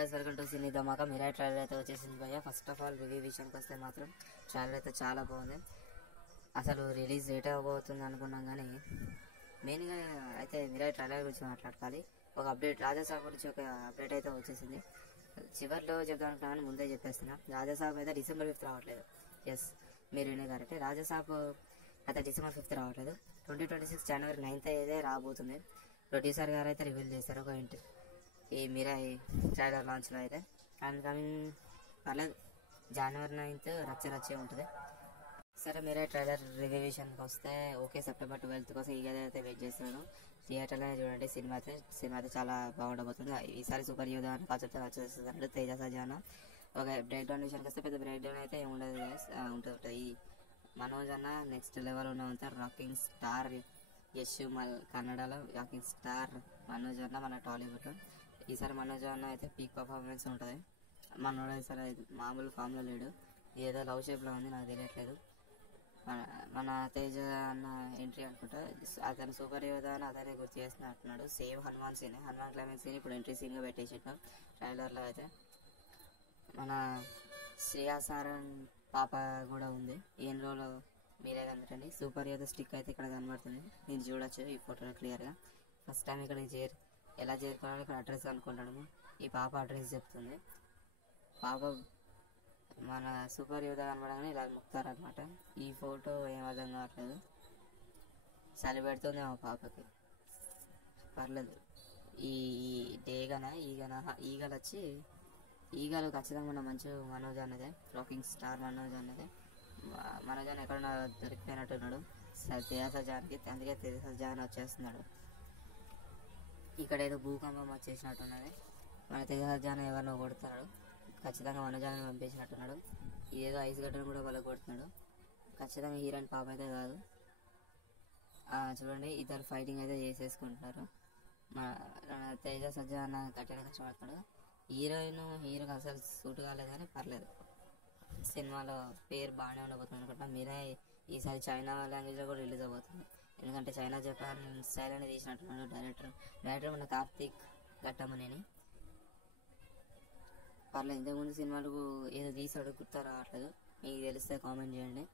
Guys welcome to cine Dhamaka. Mirai trailer అయితే వచ్చేసింది భయ్య. ఫస్ట్ ఆఫ్ ఆల్ రివ్యూ విషయానికి వస్తే మాత్రం ట్రైలర్ అయితే చాలా బాగుంది. అసలు రిలీజ్ లేట్ అవ్వబోతుంది అనుకున్నాం కానీ మెయిన్గా అయితే మిరాయి ట్రైలర్ గురించి మాట్లాడుకోవాలి. ఒక అప్డేట్ రాజాసాబ్ గురించి ఒక అప్డేట్ అయితే వచ్చేసింది. చివరిలో చెప్తాను అనుకున్నాను, ముందే చెప్పేస్తున్నా. రాజాసాబ్ అయితే December 5th రావట్లేదు. ఎస్, మీరు వినే కరెక్టే. రాజాసాబ్ అయితే December 5th రావట్లేదు. 2026 January 9th అయితే రాబోతుంది. ప్రొడ్యూసర్ గారు అయితే రివీల్ చేశారు ఒక ఈ మిరాయి ట్రైలర్ లాంచ్లో అయితే. అండ్ కమింగ్ పర్లేదు, January 9th రచ్చే ఉంటుంది. సరే, మిరాయి ట్రైలర్ రివ్యూ విషయానికి వస్తే ఓకే, September 12th కోసం ఈ అయితే వెయిట్ చేస్తున్నాను. థియేటర్లోనే చూడండి. సినిమా అయితే చాలా బాగుండబోతుంది. ఈసారి సూపర్ యోధా అని కాన్సెప్ట్ వచ్చేస్తుంది. తేజ సజానా. ఒక బ్రేక్ డౌన్ విషయానికి వస్తే పెద్ద బ్రేక్ డౌన్ అయితే ఏముండదు గైస్. ఉంటుంది. ఈ మనోజ్ అన్న నెక్స్ట్ లెవెల్ ఉన్నంత రాకింగ్ స్టార్. యశ్ కన్నడలో రాకింగ్ స్టార్ మనోజ్ అన్న మన టాలీవుడ్లో. ఈసారి మనోజ్ అన్న అయితే పీక్ పర్ఫార్మెన్స్ ఉంటుంది. మనోడు ఈసారి మామూలు ఫామ్లో లేడు, ఏదో లవ్ షేప్లో ఉంది, నాకు తెలియట్లేదు. మన తేజ అన్న ఎంట్రీ అనుకుంటా. అతను సూపర్ యోధా అని అతనే గుర్తు చేస్తున్నట్టున్నాడు. సేమ్ హనుమాన్ క్లైమాక్స్ సీన్ ఇప్పుడు ఎంట్రీ సీన్గా పెట్టేసిట్టు ట్రైలర్లో అయితే. మన శ్రేయా సారన్ పాప కూడా ఉంది. ఏం రోల్ మీరే కనిపెట్టండి. సూపర్ యోధా స్టిక్ అయితే ఇక్కడ కనబడుతుంది, నేను చూడొచ్చు ఈ ఫోటోలో క్లియర్గా. ఫస్ట్ టైం ఇక్కడ ఎలా చేరుకోవాలో ఇక్కడ అడ్రస్ అనుకుంటాము. ఈ పాప అడ్రస్ చెప్తుంది. పాప మన సూపర్ యోధా కనబడగానే ఇలా ముక్తారనమాట. ఈ ఫోటో ఏం అర్థం కావట్లేదు. చలి పెడుతుంది మా పాపకి, పర్లేదు. ఈ ఈగలు వచ్చి ఈగలు ఖచ్చితంగా మన మంచి మనోజ్ అన్నదే, రాకింగ్ స్టార్ మనోజ్ అన్నదే. మనోజ్ అన్న ఎక్కడన్నా దొరికిపోయినట్టున్నాడు తేజ సజానికి, అందుకే తేజ సజాన్ వచ్చేస్తున్నాడు. ఇక్కడ ఏదో భూకంపం వచ్చేసినట్టున్నది. మన తేజ సజాన్ ఎవరినో కొడుతున్నాడు, ఖచ్చితంగా మనోజాన్ని పంపించినట్టున్నాడు. ఏదో ఐస్ గడ్డను కూడా వాళ్ళకి కొడుతున్నాడు. ఖచ్చితంగా హీరోయిన్ పాప అయితే కాదు. చూడండి, ఇద్దరు ఫైటింగ్ అయితే చేసేసుకుంటున్నారు. తేజ సజ్జాన కట్టిన కష్టపడుతున్నాడు. హీరోకి అసలు సూట్ కాలేదు కానీ పర్లేదు, సినిమాలో పేరు బాగానే ఉండబోతుంది అనుకుంటా. మీరే ఈసారి చైనా లాంగ్వేజ్లో కూడా రిలీజ్ అవబోతుంది. ఎందుకంటే చైనా జపాన్ స్టైల్ అనేది తీసినట్టున్నాడు డైరెక్టర్ మన కార్తీక్ ఘట్టమనేని. పర్లేదు, ఇంతకుముందు సినిమాలకు ఏదో తీసాడు, గుర్తు రావట్లేదు. మీకు తెలిస్తే కామెంట్ చేయండి.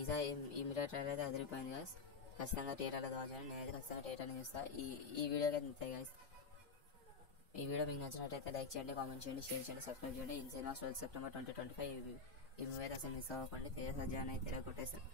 ఈసారి ఈ మిరాయి ట్రైలర్ అయితే అదిరిపోయింది గాయస్. ఖచ్చితంగా థియేటర్లో దాచాను. నేనైతే ఖచ్చితంగా థియేటర్ని చూస్తాను. ఈ వీడియోకి అయితే ఇంతే గాయస్. ఈ వీడియో మీకు నచ్చినట్టయితే లైక్ చేయండి, కామెంట్ చేయండి, షేర్ చేయండి, సబ్స్క్రైబ్ చేయండి. ఇన్ సినిమా 12 September 2025 ఈ మూవీ అయితే అసలు మిస్ అవ్వకండి. తేజ సజ్జాన్ అయితే కొట్టేస్తాను.